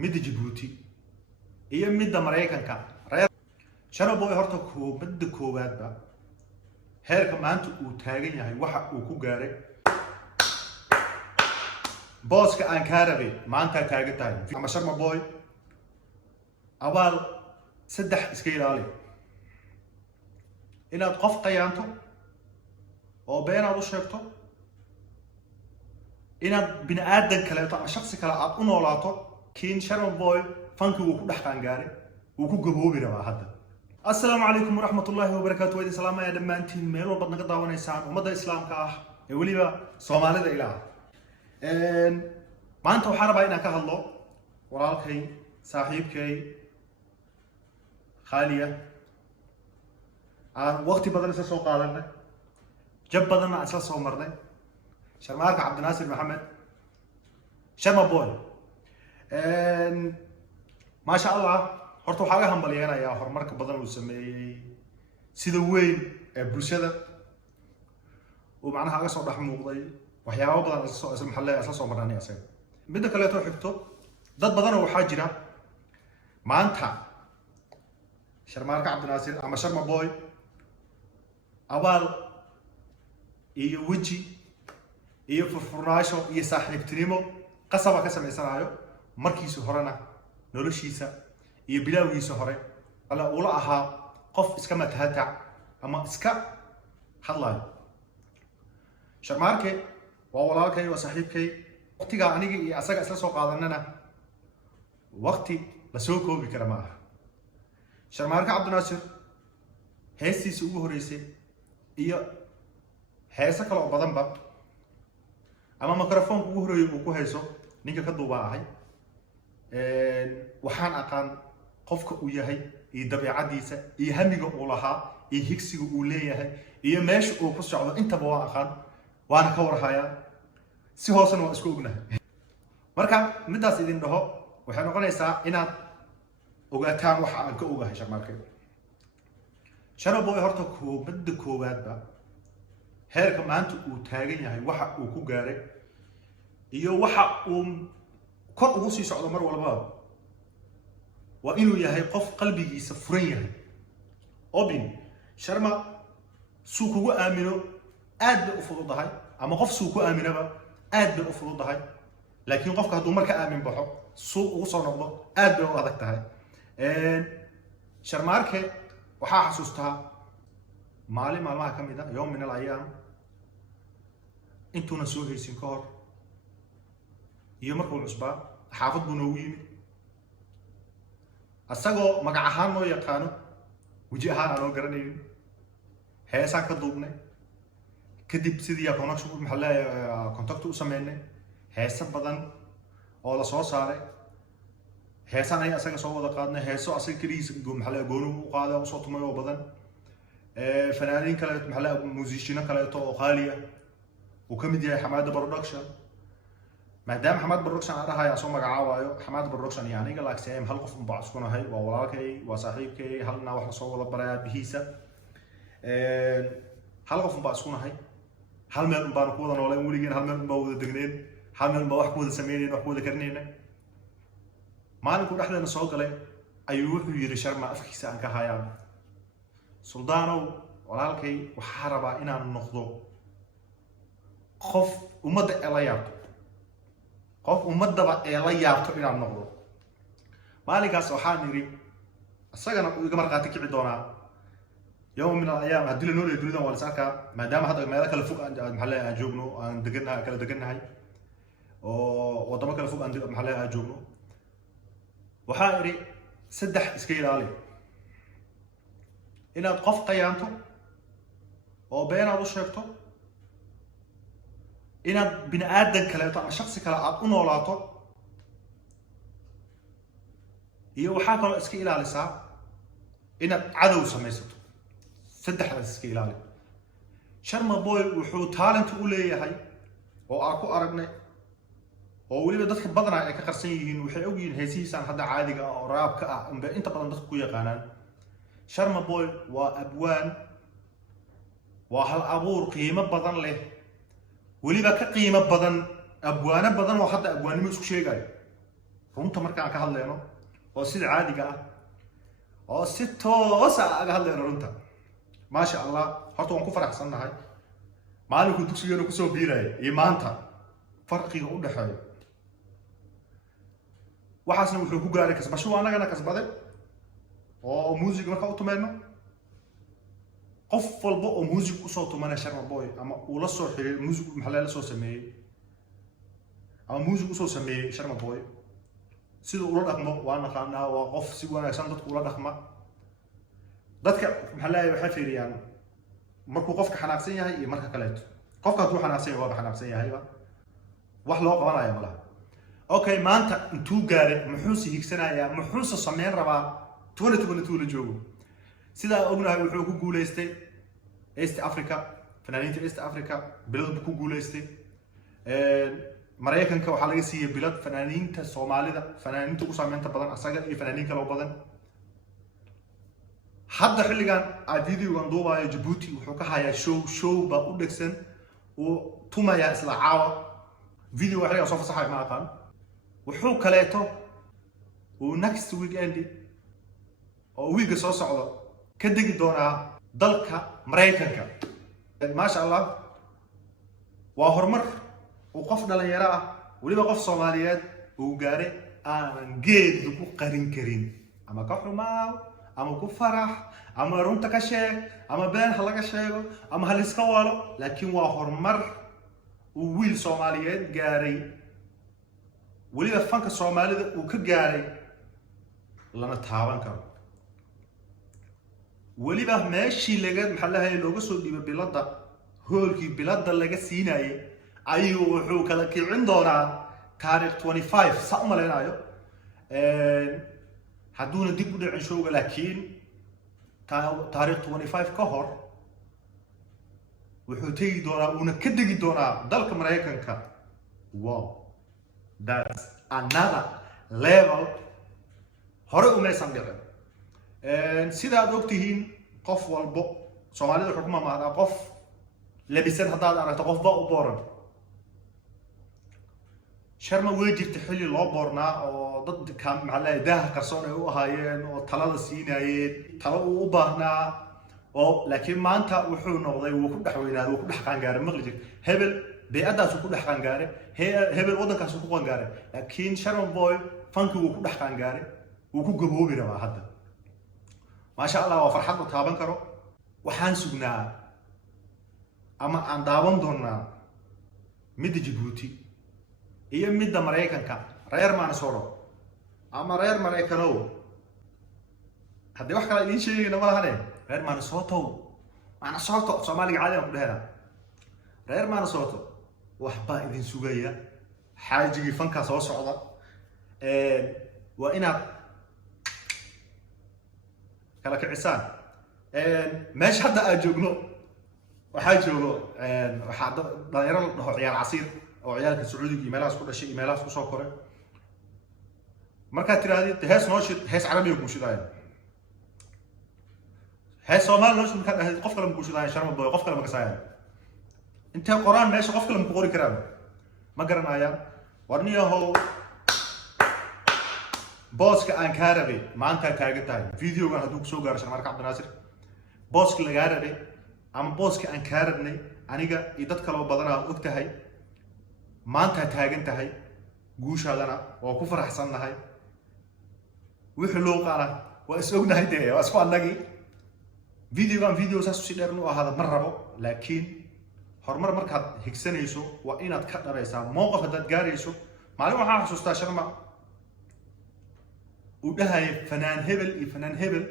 mid Djibouti iyo mid Mareykanka reer Sharmaboy horta mid koowaadba heerka maanta uu taagan yahay waxa uu ku gaaray booska aan ka rabay maanta taagan tahay ama Sharmaboy abaal saddex iska ilaali inaad qof qayaanto oo beenaad u sheegto inaad bini aadan kale ama shakhsi kale aad u noolaato kiin Sharmaboy fanki uu ku dhaxqaan gaaray uu ku gaboobi rabaa hadda. السلام عليكم ورحمة الله وبركاته وإذا سلام يا دمانتين ميلو بدنا قطع ونيسان ومدى إسلام كاه وليبا صومالي ذا إله ما أنت وحارب هنا كهالله ورالكي صاحبكي خالية وقتي بدنا أساسه قادرنا جب بدنا أساسه مرنا شرمارك عبد الناصر محمد Sharmaboy ما شاء الله horta waxa laga hambalyeeynaa horumarka badan uu sameeyay sida weyn ee bulshada oo macnaha aga soo dhax muuqday waxyaabo badan soo maxalleeya soo marnay asaga mid kale oo xigto dad badan oo waxa jira maanta Sharmaarka Cabdi Naasir ama Sharmaboy abaal iyo waji iyo furfurnaasho iyo saaxiibtinimo qasaba ka sameysanayo markiisu horena noloshiisa iyo bilawgiisa hore ala ula ahaa qof iska matahata ama iska hadlay Sharmaarke waa walaalkay waa saaxiibkay waqtiga aniga iyo asaga isla soo qaadanana waqti la soo koobi kara ma aha Sharmaarka Cabdi Naasir heestiisa ugu horeysay iyo heesa kale oo badanba ama microphone ugu horeeyay uu ku hayso ninka ka duubaa ahay waxaan aqaan qofka uu yahay iyo dabeecadiisa iyo hamiga uu lahaa iyo higsiga uu leeyahay iyo meesha uu ku socdo intaba waa aqaan waana ka warhayaa si hoosana waa isku ognahay marka midaas idin dhaho waxay noqonaysaa inaad ogaataan waxa aan ka ogahay Sharmaarka Sharmaboy horta mid koowaadba heerka maanta uu taagan yahay waxa uu ku gaaray iyo waxa uu kor ugu sii socdo mar walba waa inuu yahay qof qalbigiisa furan yahay obin Sharma suu kugu aamino aad bay u fududahay ama qof suu ku aaminaba aad bay u fududahay laakiin qofka hadduu marka aamin baxo suu ugu soo noqdo aad bay u adag tahay Sharmaarke waxaa xasuustaa maalin maalmaha ka mid ah yawm min al-ayam intuuna soo haysin ka hor iyo markuu cusbaa xaafad buu noogu yimid asagoo magac ahaan noo yaqaano waji ahaan aan oo garanaynin heesaan ka duubnay kadib sidii connection contact u sameynay heesa badan oo la soo saaray heesaan ay asaga soo wada qaadnay heeso asaga kaliis goonu u qaaday oo soo tumay oo badan fanaaniin kale musician kale oo qaaliya uu ka mid yahay Xamaad Production maadaama Xamaad Production aan rahay soo magacaabayo Xamaad Production yani aniga laaksay hal qof baa isku nahay waa walaalkay waa saaxiibkay halna wax la soo wada baraa bihiisa hal qof baa isku nahay hal meel baan ku wada nooleen waligeena hal meel baa wada degneen hal meel baa wax ku wada sameeyeen wax ku wada karneena maalinku dhaxdeena soo galay ayuu wuxuu yiri Sharma afkiisa aan ka hayaan Suldaanow walaalkay waxa rabaa inaan noqdo qof umada la yaabto qof umadaba ee la yaabto inaan noqdo maalinkaas waxaan yiri asagana uu iga marqaati kici doonaa yawm min al-ayam hadii la nool ee dunida wala saaka maadaama hadda meel kala fog aan joogno aan deganahay kala deganahay oo wadamo kala fog aan joogno waxaa yiri saddex iska ilaali inaad qof qayaanto oo beenaad u sheegto inaad bini aadan kale ama shakhsi kale aad u noolaato iyo waxa kale iska ilaalisaa inaad cadow samaysato saddexdaas iska ilaali Sharmaboy wuxuu talent u leeyahay oo aan ku aragnay oo waliba dadka badanaa ay ka qarsan yihiin waxay og yihiin heesihiisan hadda caadiga ah oo raabka ah inta badan dadku ku yaqaanaan Sharmaboy waa abwaan waa hal abuur qiimo badan leh waliba ka qiimo badan abwaana badan oo hadda abwaanimo isku sheegay runta markaan ka hadlayno oo sida caadiga ah oo si toos ah aga hadlayno runta maasha Allah horta waan ku faraxsanahay maalinku dugsigeena ku soo biiray iyo maanta farqiga u dhaxeeyo waxaasna wuxuu ku gaaray kasbasho anagana kasbaday oo music marka u tumayno qof walba oo music u soo tumana Sharma Boy ama uu la soo xiriir music maxaa la soo sameeyay ama music u soo sameeyay Sharma Boy sida uu la dhaqmo waa naqaanaa waa qof si wanaagsan dadku ula dhaqma dadka maxaa la waxay fiiriyaan markuu qofka xanaaqsan yahay iyo marka kale qofka hadduu xanaaqsan yahay waa xanaaqsan yahay wax loo qabanayo malaha okay maanta intuu gaaray muxuu si higsanayaa muxuu sameyn rabaa 2022 la joogo sida ognahay wuxuu ku guuleystay East Africa fanaaniinta East Africa bilad ku guuleystay Mareykanka waxa laga siiyay bilad fanaaniinta Soomaalida fanaaniinta ugu saameynta badan asaga iyo fanaaniin kale oo badan hadda xilligan video-gan duubayo Djibouti wuxuu ka hayaa show ba u dhagsan oo tumaya isla caawa video waxa soo fasaxay ma aqaan wuxuu kaleeto oo next weekend oo wiiga soo socdo ka digi doonaa dalka Mareykanka maasha Allah waa horumar oo qof dhalinyaro ah waliba qof Soomaaliyeed oo gaaray aan geed ku qarin karin ama ka xumaa ama ku farax ama runta ka sheeg ama been laga sheego ama hal iska walo laakiin waa horumar oo wiil Soomaaliyeed gaaray waliba fanka Soomaalida uu ka gaaray lama taaban karo waliba meeshii laga maxallahay looga soo dhiibay bilada hoolkii bilada laga siinayay ayuu wuxuu kala kicin doonaa taariikh 25 sa uma leenayo hadduna dib u dhicin showga laakiin taariikh 25 ka hor wuxuu tagi doonaa una ka digi doonaa dalka Mareykanka wow that's another level hore uma aysan dhicin sidaad ogtihiin qof walbo Soomaalida xukuma ma aha qof labisan hadaad aragto qof ba u booran Sharma way jirtay xilli loo boornaa oo dad ka maxaa daah qarsoon ay u ahaayeen oo talada siinayeen talo u baahnaa oo laakiin maanta wuxuu noqday uu ku dhaxweynaaday uu ku dhaxqaan gaaray maqlid hebel beeadaas ku dhaxqaan gaaray hebel wadankaas ku qan gaaray laakiin Sharma Boy fanki uu ku dhaxqaan gaaray uu ku gaboobi rabaa hadda maasha Allah waa farxad u taaban karo waxaan sugnaa ama aan daawan doonaa mid Djibouti iyo mid Mareykanka reer Mansooro ama reer Mareykano hadii wax kale idin sheegayna ma lahane reer Mansooro Soomaaliga caadi ah ku dhaheera reer Mansooro wax baa idin sugaya xaajigi fanka soo socda waa inaad kala kicisaan meesha hadda aad joogno waxaa joogo waxaa dhalinyaro la dhaho ciyaar casiir oo ciyaalka Sacuudiga iyo meelahaas ku dhashay iyo meelahaas ku soo koray markaad tiraahdo hees noo shid hees carabiga ku shidaayeen hees Soomaali noo shid markaad dhahayd qof kale ma ku shidaayeen Sharma Boy qof kale ma kasaayeen intee qoraan meesha qof kale ma ku qori karaan ma garanayaan warniyahow booska aan ka rabay maanta taagan tahay video-gan hadduu soo gaaro Sharma Cabdinaasir booska laga rabay ama booska aan ka rabnay aniga iyo dad kale oo badan ah og tahay maanta taagan tahay guushaadana waa ku faraxsanahay wixii loo qaana waa is ognahay de waa isku annagi video saas si dheer noo ahaada ma rabo laakiin horumar markaad higsanayso waa inaad ka dharaysaa mowqif hadaad gaarayso maalin waxaan xasuustaa Sharma uu dhahay fanaan hebel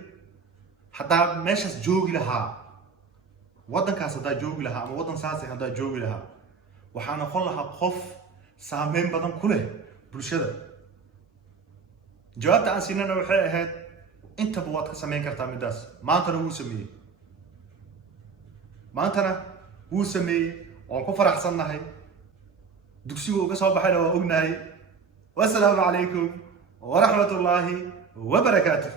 hadaa meeshas joogi lahaa wadankaas hadaa joogi lahaa ama wadan saas hadaa joogi lahaa waxaan noqon lahaa qof saameyn badan ku leh bulshada jawaabta aan siinana waxay ahayd intaba waad ka sameyn kartaa midaas maantana wuu sameeyay waan ku faraxsanahay dugsiga uga soo baxayna waa ognahay wassalaamu calaykum ورحمة الله وبركاته.